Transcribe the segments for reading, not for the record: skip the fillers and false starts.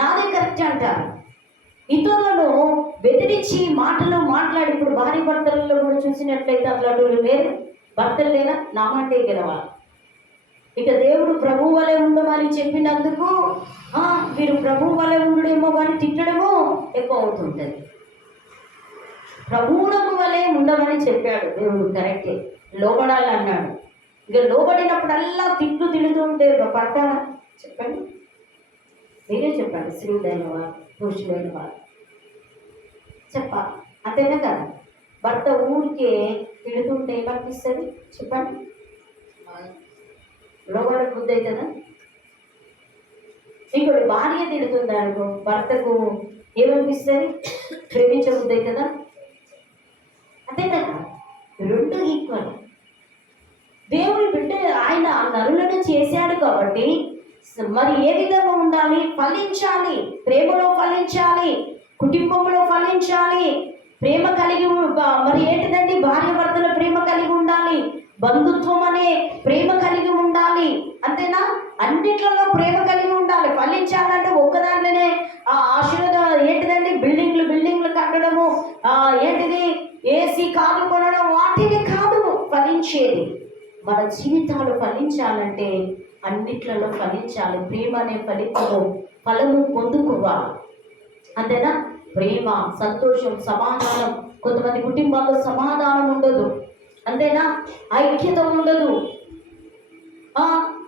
నాదే కరెక్ట్ అంటారు. ఇతరులను బెదిరించి మాటలు మాట్లాడి, ఇప్పుడు భార్య భర్తలలో కూడా చూసినట్లయితే అట్లాంటి లేరు, భర్తలు లేరా, నా మాటే గెలవాలి. ఇక దేవుడు ప్రభువు వలె ఉండమని చెప్పినందుకు వీరు ప్రభువు వలె ఉండడేమో కానీ తిట్టడమో ఎక్కువ అవుతుంటుంది. ప్రభువునకు వలె ఉండమని చెప్పాడు దేవుడు, కరెక్టే, లోబడాలి అన్నాడు. ఇక లోబడినప్పుడల్లా తిడుతుంటే పడతారా? చెప్పండి, మీరే చెప్పండి. స్త్రీలైన వారు, పురుషులైన వారు చెప్పాలి, అంతేనా కదా? భర్త ఊరికే తిడుతుంటే ఏమనిపిస్తుంది చెప్పండి? లోబడ బుద్ధి అవుతుందా? ఇంకోటి భార్య తిడుతుందనుకో, భర్తకు ఏమనిపిస్తుంది? ప్రేమించ బుద్ధి అవుతుందా? అంతే కదా, రెండు ఈక్వల్. దేవుని బిడ్డ ఆయన నరులను చేశాడు కాబట్టి మరి ఏ విధంగా ఉండాలి? ఫలించాలి, ప్రేమలో ఫలించాలి, కుటుంబంలో ఫలించాలి, ప్రేమ కలిగి మరి ఏంటిదండి, భార్య భర్తల ప్రేమ కలిగి ఉండాలి, బంధుత్వం అనే ప్రేమ కలిగి ఉండాలి, అంతేనా? అన్నిట్లలో ప్రేమ కలిగి ఉండాలి. ఫలించాలంటే ఒక్కదాంట్లోనే ఆశీర్వాదం ఏంటిదండి, బిల్డింగ్లు కట్టడము, ఏంటిది ఏసీ కార్లు కొనడం, వాటిని కాదు ఫలించేది. మన జీవితాలు ఫలించాలంటే అన్నిట్లలో ఫలించాలి. ప్రేమ అనే ఫలము పొందుకోవాలి, అంతేనా? ప్రేమ, సంతోషం, సమాధానం. కొంతమంది కుటుంబాల్లో సమాధానం ఉండదు, అంతేనా? ఐక్యత ఉండదు.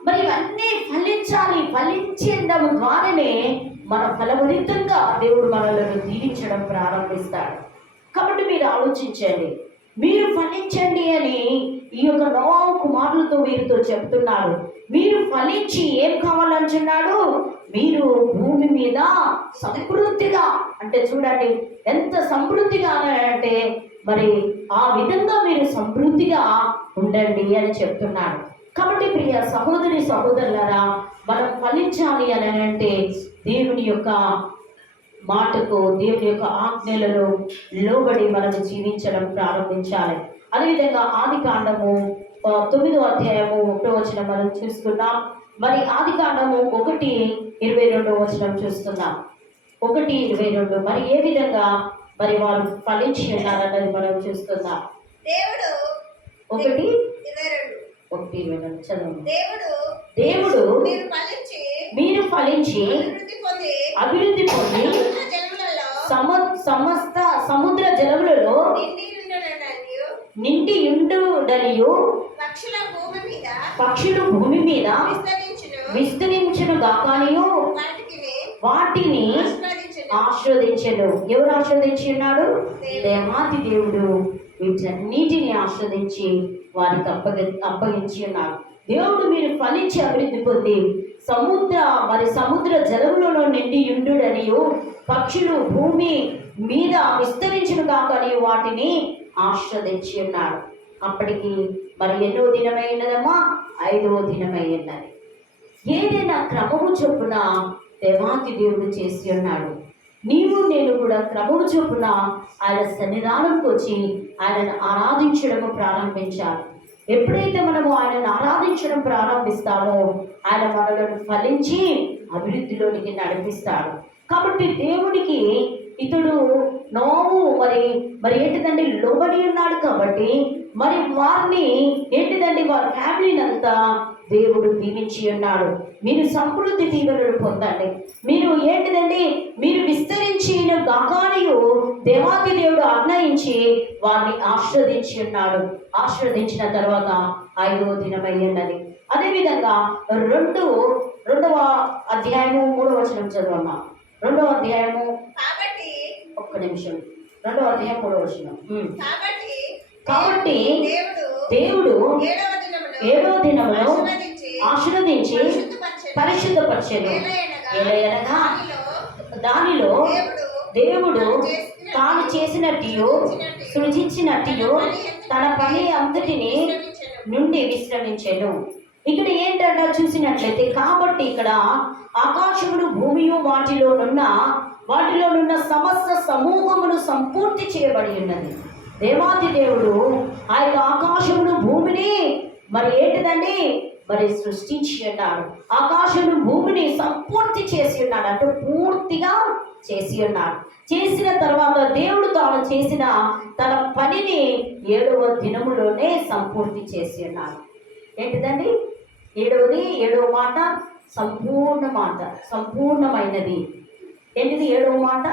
మరి ఇవన్నీ ఫలించాలి. ఫలించడం ద్వారానే మన ఫలభరితంగా దేవుడు మనలను దీవించడం ప్రారంభిస్తాడు. కాబట్టి మీరు ఆలోచించండి, మీరు ఫలించండి అని ఈ యొక్క నోవా కుమారులతో వీరితో చెప్తున్నారు. మీరు ఫలించి ఏం కావాలంటున్నాడు? మీరు భూమి మీద సమృద్ధిగా, అంటే చూడండి ఎంత సమృద్ధిగా అంటే మరి ఆ విధంగా మీరు సమృద్ధిగా ఉండండి అని చెప్తున్నాడు. కాబట్టి ప్రియ సహోదరి సహోదరులారా, మనం ఫలించాలి అని అంటే దేవుని యొక్క మాటకు, దేవుని యొక్క ఆజ్ఞలను లోబడి మనం జీవించడం ప్రారంభించాలి. అదేవిధంగా ఆదికాండము 9వ అధ్యాయము 1వ వచనం మనం చూసుకున్నాం. మరి ఆదికాండము 1:22 వచనం చూస్తున్నాం. 1:22 మరి ఏ విధంగా మరి వారు ఫలించి ఉన్నారన్నది మనం చూస్తున్నాం. దేవుడు 1:22 చదవండి. దేవుడు మీరు ఫలించి అభివృద్ధి పొంది సమస్త సముద్ర జలములలో నిండి ఉండుడనియు పక్షులు భూమి మీద విస్తరించును గాకనియు వాటిని ఆశీర్వదించెను. ఎవరు ఆశీర్వదించి ఉన్నాడు? దేవాది దేవుడు వీటన్నిటిని ఆశీర్వదించి వారికి అప్పగించి ఉన్నాడు. దేవుడు మీరు ఫలించి అభివృద్ధి పొంది సముద్ర జలములలో నిండి ఉండుడనియు పక్షులు భూమి మీద విస్తరించును కాకని వాటిని ఆశీర్వదించి ఉన్నాడు. అప్పటికి మరి ఎన్నో దినమైనదమ్మా? 5వ దినమైనది. ఏదైనా క్రమము చొప్పున దేవాతి దేవుడు చేసి ఉన్నాడు. నీవు నేను కూడా క్రమము చొప్పున ఆయన సన్నిధానంకి వచ్చి ఆయనను ఆరాధించడము ప్రారంభించాలి. ఎప్పుడైతే మనము ఆయనను ఆరాధించడం ప్రారంభిస్తామో ఆయన మనలను ఫలించి అభివృద్ధిలోనికి నడిపిస్తాడు. కాబట్టి దేవునికి ఇతడు నోవు మరి ఏంటిదండి లోబడి ఉన్నాడు. కాబట్టి మరి వారిని ఏంటిదండి వారి ఫ్యామిలీని అంతా దేవుడు దీవించి ఉన్నాడు. మీరు సమృద్ధి దీవెనలు పొందండి. మీరు ఏంటిదండి మీరు విస్తరించిన గాకానియు దేవాది దేవుడు ఆజ్ఞయించి వారిని ఆశీర్వదించి ఉన్నాడు. ఆశీర్వదించిన తర్వాత 5వ దినమయ్యన్నది. అదేవిధంగా 2వ అధ్యాయము 3వ వచనం చదవమ్మా. 2వ అధ్యాయము ఒక్క నిమిషం. 2వ అధ్యాయం 3వ వచనం. కాబట్టి దేవుడు 7వ దినములో ఆశీర్వదించి పరిశుద్ధపరిచెను. ఎలయనగా దానిలో దేవుడు తాను చేసినట్టు సృజించినట్టు తన పని అంతటిని నుండి విశ్రమించెను. ఇక్కడ ఏంటంట చూసినట్లయితే, కాబట్టి ఇక్కడ ఆకాశమును భూమియు వాటిలోనున్న సమస్త సమూహమును సంపూర్తి చేయబడి ఉన్నది. దేవాది దేవుడు ఆ యొక్క ఆకాశమును భూమిని మరి ఏంటిదండి మరి సృష్టించి ఉన్నాడు. ఆకాశమును భూమిని సంపూర్తి చేసి ఉన్నాడు. అంటే పూర్తి సంపూర్తిగా చేసి ఉన్నాడు. చేసిన తర్వాత దేవుడు తాను చేసిన తన పనిని 7వ దినములోనే సంపూర్తి చేసి ఉన్నాడు. ఏంటిదండి? 7వ మాట సంపూర్ణ మాట, సంపూర్ణమైనది. ఏంటిది 7వ మాట?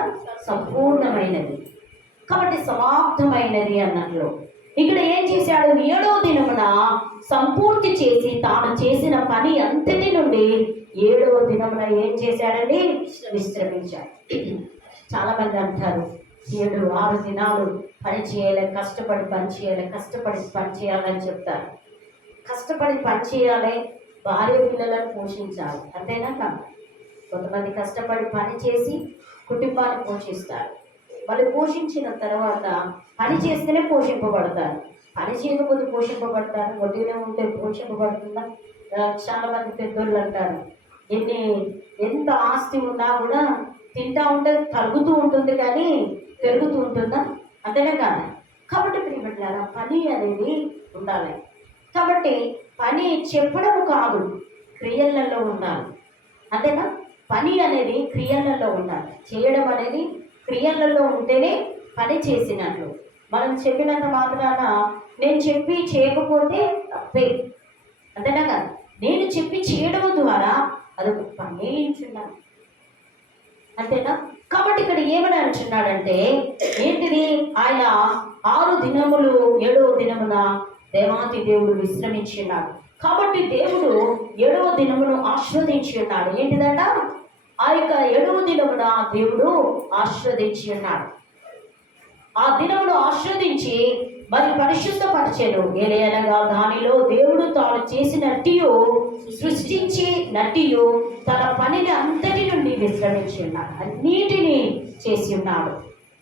సంపూర్ణమైనది. కాబట్టి సమాప్తమైనది అన్నట్లు ఇక్కడ ఏం చేశాడు? 7వ దినమున సంపూర్తి చేసి తాను చేసిన పని అంతటి నుండి 7వ దినమున ఏం చేశాడండి? విశ్రమించాడు. చాలా మంది అంటారు 7-6 దినాలు పని చేయాలి, కష్టపడి పని చేయాలి, కష్టపడి పని చేయాలని చెప్తారు. కష్టపడి పని చేయాలి, భార్య పిల్లలను పోషించాలి, అంతేనా కాదు? కొంతమంది కష్టపడి పని చేసి కుటుంబాన్ని పోషిస్తారు. వాళ్ళు పోషించిన తర్వాత పని చేస్తేనే పోషింపబడతారు, పని చేయకపోతే పోషింపబడతారు. ఒడ్డునే ఉంటే పోషింపబడుతుందా? చాలా మంది పెద్దోళ్ళు అంటారు ఎంత ఆస్తి ఉన్నా కూడా తింటా ఉంటే తగ్గుతూ ఉంటుంది కానీ పెరుగుతూ ఉంటుందా? అంతేనే కాదు. కాబట్టి ప్రియమిత్రులారా, పని అనేది ఉండాలి. కాబట్టి పని చెప్పడం కాదు, క్రియలలో ఉండాలి. అంతేనా? పని అనేది క్రియలలో ఉండాలి. చేయడం అనేది క్రియలలో ఉంటేనే పని చేసినట్లు. మనం చెప్పినంత మాత్రాన నేను చెప్పి చేయకపోతే తప్పే, అంతేనా కదా? నేను చెప్పి చేయడం ద్వారా అదొక పని అంటున్నాను, అంతేనా? కాబట్టి ఇక్కడ ఏమని అంటున్నాడంటే ఏంటిది? ఆయన 6 దినములు 7వ దినమున దేవాతి దేవుడు విశ్రమించి ఉన్నాడు. కాబట్టి దేవుడు 7వ దినమును ఆశీర్వదించి ఉన్నాడు. ఏంటిదట? ఆ యొక్క 7వ దినమున దేవుడు ఆశీర్వదించి ఉన్నాడు. ఆ దినమును ఆశీర్వదించి మరి పరిశుద్ధపరచెను. ఏలయనగా దానిలో దేవుడు తాను చేసినట్టు సృష్టించి నట్టు తన పనిని అంతటి నుండి విశ్రమించి ఉన్నాడు. అన్నిటినీ చేసి ఉన్నాడు.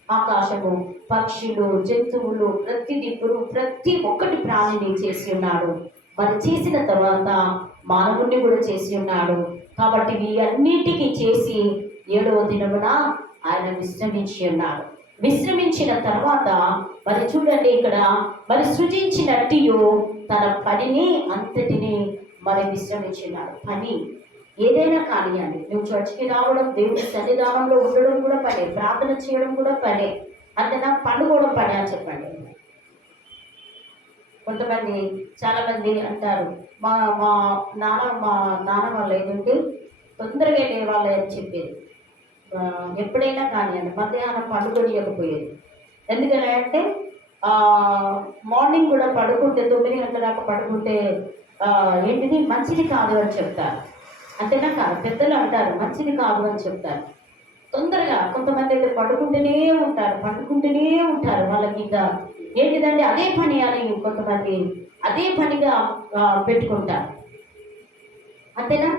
ఆకాశము, పక్షులు, జంతువులు, ప్రతి దిక్కులు, ప్రతి ఒక్కటి ప్రాణిని చేసి ఉన్నాడు. మరి చేసిన తర్వాత మానవుణ్ణి కూడా చేసి ఉన్నాడు. కాబట్టి ఈ అన్నిటికీ చేసి 7వ దినమున ఆయన విశ్రమించి ఉన్నాడు. విశ్రమించిన తర్వాత మరి చూడండి, ఇక్కడ మరి సృజించినట్టు తన పనిని అంతటిని మరి విశ్రమించినాడు. పని ఏదైనా కానివ్వండి, నువ్వు చర్చికి రావడం, దేవుడి సన్నిధానంలో ఉండడం కూడా పనే, ప్రార్థన చేయడం కూడా పనే, అంతేనా? పండుకోవడం పనే అని చెప్పండి. కొంతమంది చాలామంది అంటారు మా మా నాన్న వాళ్ళు ఏంటంటే తొందరగా లేవాలి అని చెప్పేది. ఎప్పుడైనా కానివ్వండి మధ్యాహ్నం పడుకోనియకపోయేది. ఎందుకని అంటే మార్నింగ్ కూడా పడుకుంటే 9 గంటల దాకా పడుకుంటే ఏంటిది మంచిది కాదు అని చెప్తారు, అంతేనా కాదు? పెద్దలు అంటారు మంచిది కాదు అని చెప్తారు. తొందరగా కొంతమంది అయితే పడుకుంటూనే ఉంటారు. వాళ్ళకి ఇంకా ఏంటిదంటే అదే పని అని కొంతమంది అదే పనిగా పెట్టుకుంటారు, అంతేనా?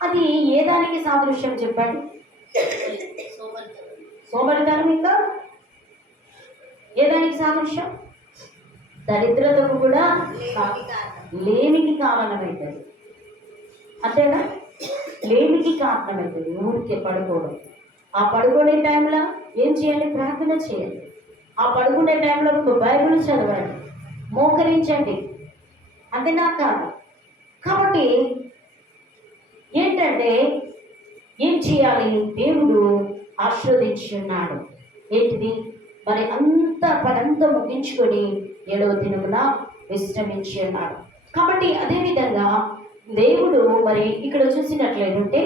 అది ఏ దానికి సాదృశ్యం చెప్పండి? సోమరితనం. ఇంకా ఏ దానికి సాదృశ్యం? దరిద్రతకు కూడా లేమికి కారణమవుతుంది, అంతేనా? లేమికి కారణమవుతుంది ఊరికే పడుకోవడం. ఆ పడుకునే టైంలో ఏం చేయాలి? ప్రార్థన చేయాలి. ఆ పడుకునే టైంలో బైబిల్ చదవండి, మోకరించండి, అంతేనా కాదు? కాబట్టి ఏంటంటే ఏం చేయాలి? దేవుడు ఆశీర్వదించి ఉన్నాడు. ఏంటిది? మరి అంత పనంతా ముగించుకొని 7వ దినమున విశ్రమించి ఉన్నాడు. కాబట్టి అదేవిధంగా దేవుడు మరి ఇక్కడ చూసినట్లయితే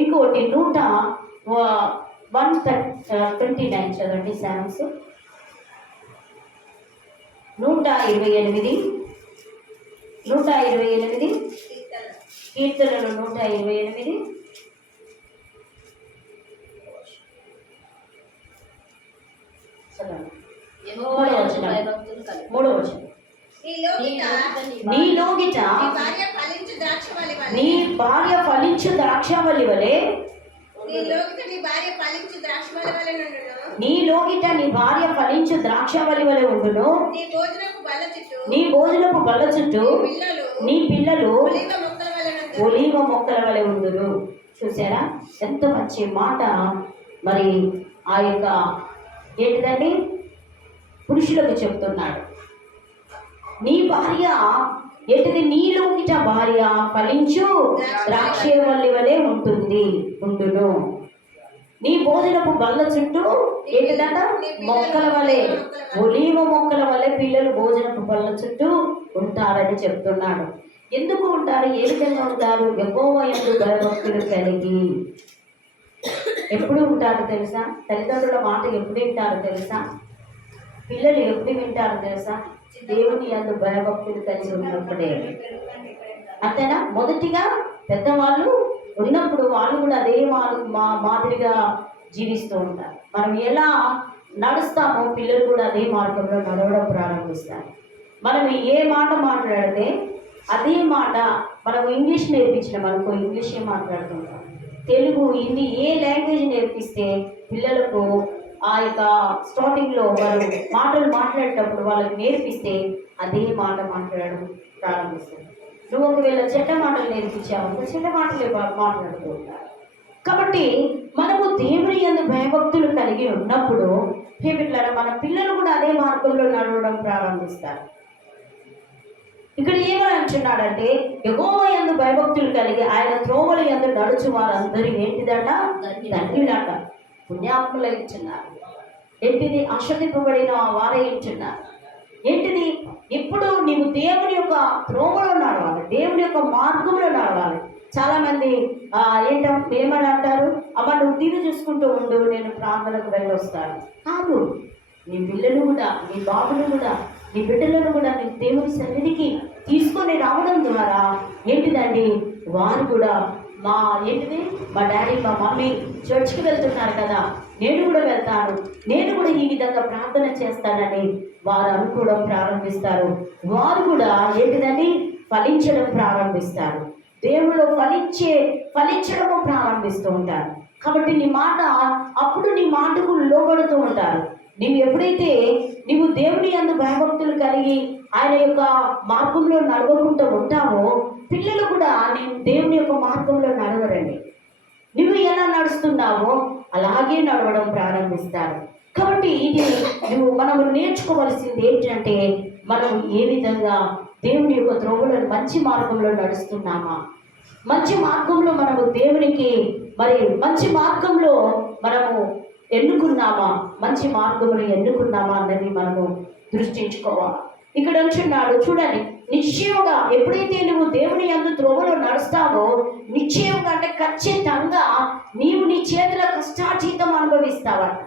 ఇంకోటి 129 చదవండి. సామ్స్ 128 కీర్తనలు 128 మూడో వచనం. నీ లోగిట నీ భార్య ఫలించు ద్రాక్షవల్లి వలె, నీ లోగిట నీ భార్య ఫలించు ద్రాక్షవల్లి వలె ఉండును. నీ భోజనపు బల్ల చుట్టూ నీ పిల్లలు ఒలీవ మొక్కల వలె ఉండును. చూసారా ఎంత మంచి మాట. మరి ఆ యొక్క ఏంటిదండి పురుషులకు చెప్తున్నాడు. నీ భార్య ఏంటిది? నీలోకిట భార్య ఫలించు ద్రాక్షవల్లి వలె ఉండును. నీ భోజనపు బల్ల చుట్టూ ఏంటిదంట? మొక్కల వలె, ఒలీవ మొక్కల వలె పిల్లలు భోజనపు బల్ల చుట్టూ ఉంటారని చెప్తున్నాడు. ఎందుకు ఉంటారు? ఏ విధంగా ఉంటారు? యెహోవా యందు భయభక్తులు కలిగి. ఎప్పుడు ఉంటారు తెలుసా? తల్లిదండ్రుల మాట ఎప్పుడు వింటారు తెలుసా? పిల్లలు ఎప్పుడు వింటారు తెలుసా? దేవుని యందు భయభక్తులు కలిగి ఉన్నప్పుడే. అంతేనా? మొదటిగా పెద్దవాళ్ళు ఉన్నప్పుడు వాళ్ళు కూడా అదే మాదిరిగా జీవిస్తూ ఉంటారు. మనం ఎలా నడుస్తామో పిల్లలు కూడా అదే మార్గంలో నడవడం ప్రారంభిస్తారు. మనం ఏ మాట మాట్లాడితే అదే మాట, మనం ఇంగ్లీష్ నేర్పించినాం అనుకో, ఇంగ్లీషే మాట్లాడుతుంటాం. తెలుగు, హిందీ ఏ లాంగ్వేజ్ నేర్పిస్తే పిల్లలకు ఆ యొక్క స్టార్టింగ్లో వారు మాటలు మాట్లాడేటప్పుడు వాళ్ళకి నేర్పిస్తే అదే మాట మాట్లాడడం ప్రారంభిస్తారు. నువ్వు ఒకవేళ చెడ్డ మాటలు నేర్పించావు, చెడ్డ మాటలే మాట్లాడుతూ ఉంటారు. కాబట్టి మనము దేవుని యందు భయభక్తులు కలిగి ఉన్నప్పుడు ఏమిట్లారా మన పిల్లలు కూడా అదే మార్గంలో నడవడం ప్రారంభిస్తారు. ఇక్కడ ఏమని అంటున్నాడంటే, యెహోవా యందు భయభక్తులు కలిగి ఆయన త్రోవల యందు నడుచు వారందరూ ఏంటిదట? ధన్యులట. పుణ్యాత్ములై ఇచ్చున్నారు. ఏంటిది? ఆశ్రదింపబడిన వారే ఇచ్చున్నారు. ఏంటిది? ఇప్పుడు నీవు దేవుని యొక్క త్రోవలో నడవాలి, దేవుని యొక్క మార్గంలో నడవాలి. చాలా మంది ఏమని అంటారు? అమ్మ నువ్వు టీవీ చూసుకుంటూ ఉండు, నేను ప్రార్థనకు వెళ్ళొస్తాను. కాదు, నీ పిల్లలు కూడా, నీ బాబులు కూడా, నీ బిడ్డలను కూడా నీ దేవుని సన్నిధికి తీసుకొని రావడం ద్వారా ఏంటిదండి? వారు కూడా మా డాడీ మా మమ్మీ చర్చ్కి వెళ్తున్నారు కదా, నేను కూడా వెళ్తాను, నేను కూడా ఈ విధంగా ప్రార్థన చేస్తానని వారు అనుకోవడం ప్రారంభిస్తారు. వారు కూడా ఏంటిదండి? ఫలించడం ప్రారంభిస్తారు. దేవుళ్ళు ఫలించడము ప్రారంభిస్తూ ఉంటారు. కాబట్టి నీ మాట, అప్పుడు నీ మాటకు లోబడుతూ ఉంటారు. నీవు ఎప్పుడైతే నీవు దేవుని యందు భయభక్తులు కలిగి ఆయన యొక్క మార్గంలో నడవకుండా ఉంటావో పిల్లలు కూడా నేను దేవుని యొక్క మార్గంలో నడవరండి. నువ్వు ఎలా నడుస్తున్నావో అలాగే నడవడం ప్రారంభిస్తారు. కాబట్టి ఇది మనము నేర్చుకోవాల్సింది ఏంటంటే, మనం ఏ విధంగా దేవుని యొక్క త్రోవలో మంచి మార్గంలో నడుస్తున్నామా, మంచి మార్గంలో మనము దేవునికి మంచి మార్గంలో మనము ఎన్నుకున్నామా, మంచి మార్గమును ఎన్నుకున్నామా అన్నది మనము దృష్టించుకోవాలి. ఇక్కడ అంటున్నాడు చూడండి, నిశ్చయంగా ఎప్పుడైతే నువ్వు దేవుని యందు త్రోవలో నడుస్తావో, నిశ్చయంగా అంటే ఖచ్చితంగా నీవు నీ చేతుల కష్టార్జితం అనుభవిస్తావట.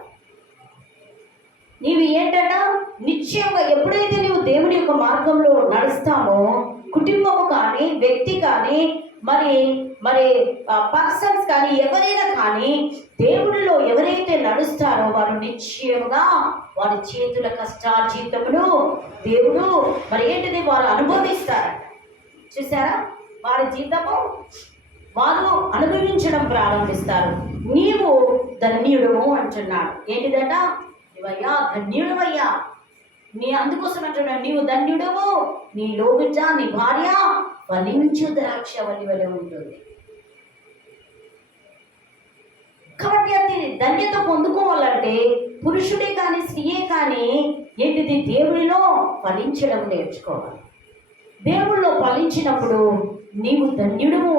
నీవు ఏంటంట? నిశ్చయంగా ఎప్పుడైతే నువ్వు దేవుని యొక్క మార్గంలో నడుస్తావో, కుటుంబము కానీ, వ్యక్తి కానీ, మరి పర్సన్స్ కానీ, ఎవరైనా కానీ దేవుడిలో ఎవరైతే నడుస్తారో వారు నిశ్చయంగా వారి చేతుల కష్టార్జితమును దేవుడు వారు అనుభవిస్తారట. చూసారా? వారి జీతము వారు అనుభవించడం ప్రారంభిస్తారు. నీవు ధన్యుడము అంటున్నాడు. ఏంటిదట? నువ్వయ్యా ధన్యుడవయ్యా. అందుకోసం అంటున్నాడు, నీవు ధన్యుడవు, నీ లోబిడ్డ, నీ భార్య ఫలించు ద్రాక్షవల్లి వలె ఉంటుంది. కాబట్టి అది ధన్యత పొందుకోవాలంటే పురుషుడే కానీ స్త్రీయే కానీ దేవుడిలో ఫలించడం నేర్చుకోవాలి. దేవుడిలో ఫలించినప్పుడు నీవు ధన్యుడము